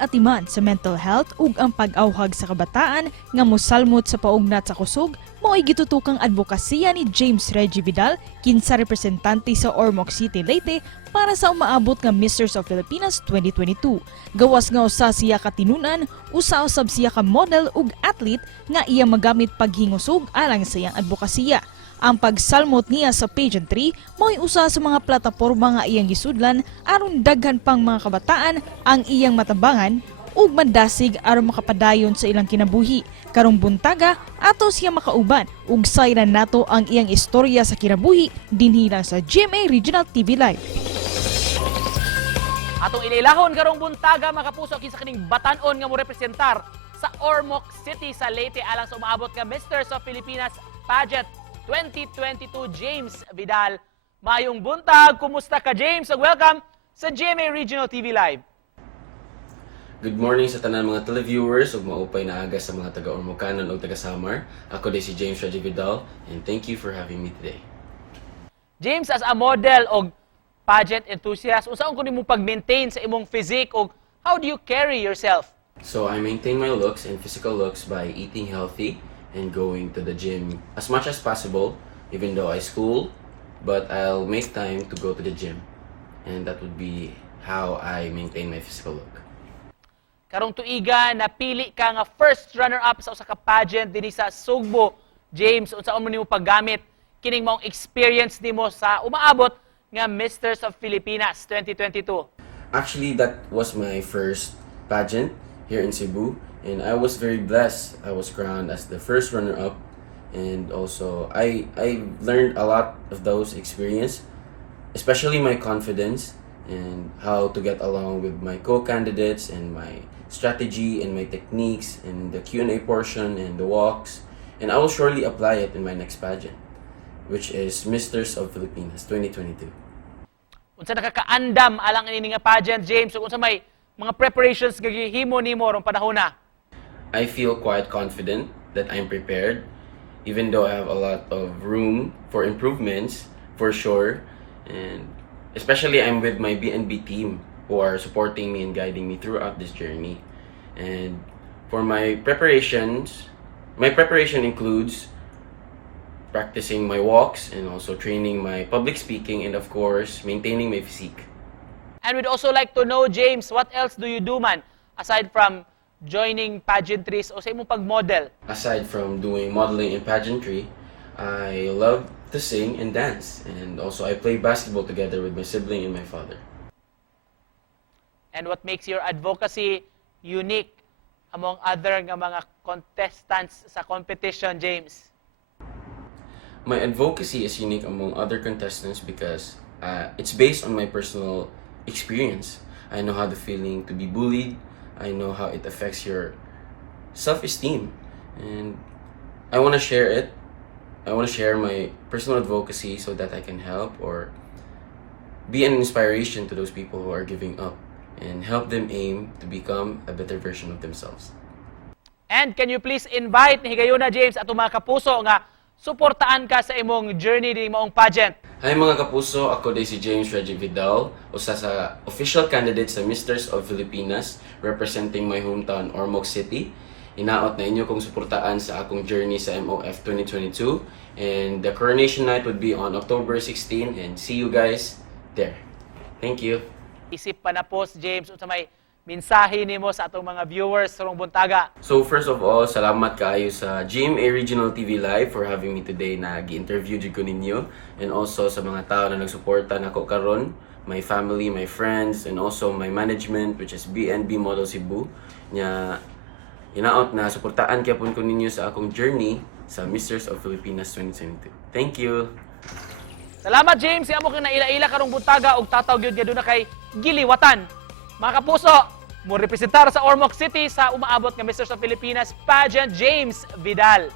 pag-atiman sa mental health ug ang pag-awhag sa kabataan nga mosalmot sa paugnat sa kusog mao'y gitutukang adbokasiya ni James Vidal, kinsa representante sa Ormoc City, Leyte para sa umaabot nga Misters of Filipinas 2022. Gawas nga usa siya ka tinunan, usa usab siya ka model ug athlete nga iya magamit paghingusog alang sa iyang adbokasiya. Ang pagsalmot niya sa pageantry mo'y usa sa mga plataporma nga iyang gisudlan aron daghan pang mga kabataan ang iyang matabangan ug mandasig aron makapadayon sa ilang kinabuhi. Karong buntaga ato siya makauban ug sayran nato ang iyang istorya sa kinabuhi dinhi lang sa GMA Regional TV Live. Atong ilailahon karong buntaga makapuso kinsa kining batan-on nga mo representar sa Ormoc City sa Leyte alang sa umaabot nga Misters of Filipinas Pageant 2022 James Vidal. Mayong buntag, kumusta ka James? Ug welcome sa GMA Regional TV Live. Good morning sa tanan mga televiewers ug maupay na aga sa mga taga-Ormocanon ug taga-Samar. Ako din si James Vidal and thank you for having me today. James, as a model og pageant enthusiast, unsaon ko nimo pag-maintain sa imong physique ug how do you carry yourself? So I maintain my looks and physical looks by eating healthy and going to the gym as much as possible, even though I school, but I'll make time to go to the gym. And that would be how I maintain my physical look. Karong tuiga napili ka nga first runner-up sa usa ka pageant dinhi sa Sugbo. James, unsaon mo nimo paggamit kining maong experience nimo sa umaabot nga Misters of Filipinas 2022? Actually, that was my first pageant here in Cebu, and I was very blessed. I was crowned as the first runner-up, and also I learned a lot of those experience, especially my confidence and how to get along with my co-candidates and my strategy and my techniques and the Q&A portion and the walks, and I will surely apply it in my next pageant, which is Misters of Filipinas 2022. Unsa nakakaandam alang ini nga pageant, James? Ug unsa may mga preparations nga gihimo nimo rong panahona? I feel quite confident that I'm prepared, even though I have a lot of room for improvements, for sure, and especially I'm with my BNB team who are supporting me and guiding me throughout this journey. And for my preparation includes practicing my walks and also training my public speaking and of course maintaining my physique. And we'd also like to know, James, what else do you do man aside from joining pageantries o sa imong pag-model? Aside from doing modeling and pageantry, I love to sing and dance, and also I play basketball together with my sibling and my father. And what makes your advocacy unique among other nga mga contestants sa competition, James? My advocacy is unique among other contestants because it's based on my personal experience. I know how the feeling to be bullied. I know how it affects your self-esteem, and I want to share it. I want to share my personal advocacy so that I can help or be an inspiration to those people who are giving up and help them aim to become a better version of themselves. And can you please invite ni Higayuna, James, at mga kapuso nga suportaan ka sa imong journey di maong pageant? Hi mga kapuso, ako din si James Vidal, usa sa official candidate sa Misters of Filipinas representing my hometown Ormoc City. Inaot na inyo kong suportaan sa akong journey sa MOF 2022, and the coronation night would be on October 16, and see you guys there. Thank you. Isip pa na post, James, unsa may mensahe nimo sa atong mga viewers rong buntaga? So first of all, salamat kaayo sa GMA Regional TV Live for having me today na gi-interview jud ko ninyo, and also sa mga tao na nagsuporta nako karon, my family, my friends, and also my management which is BNB Model Cebu nya inaot na suportaan gyapon ko ninyo sa akong journey sa Misters of Filipinas 2022. Thank you. Salamat, James. Amo kang naila-ila karong buntaga ug tataw gyud nga na kay giliwatan. Mga kapuso, mo representar sa Ormoc City sa umaabot nga Misters of Filipinas pageant, James Vidal.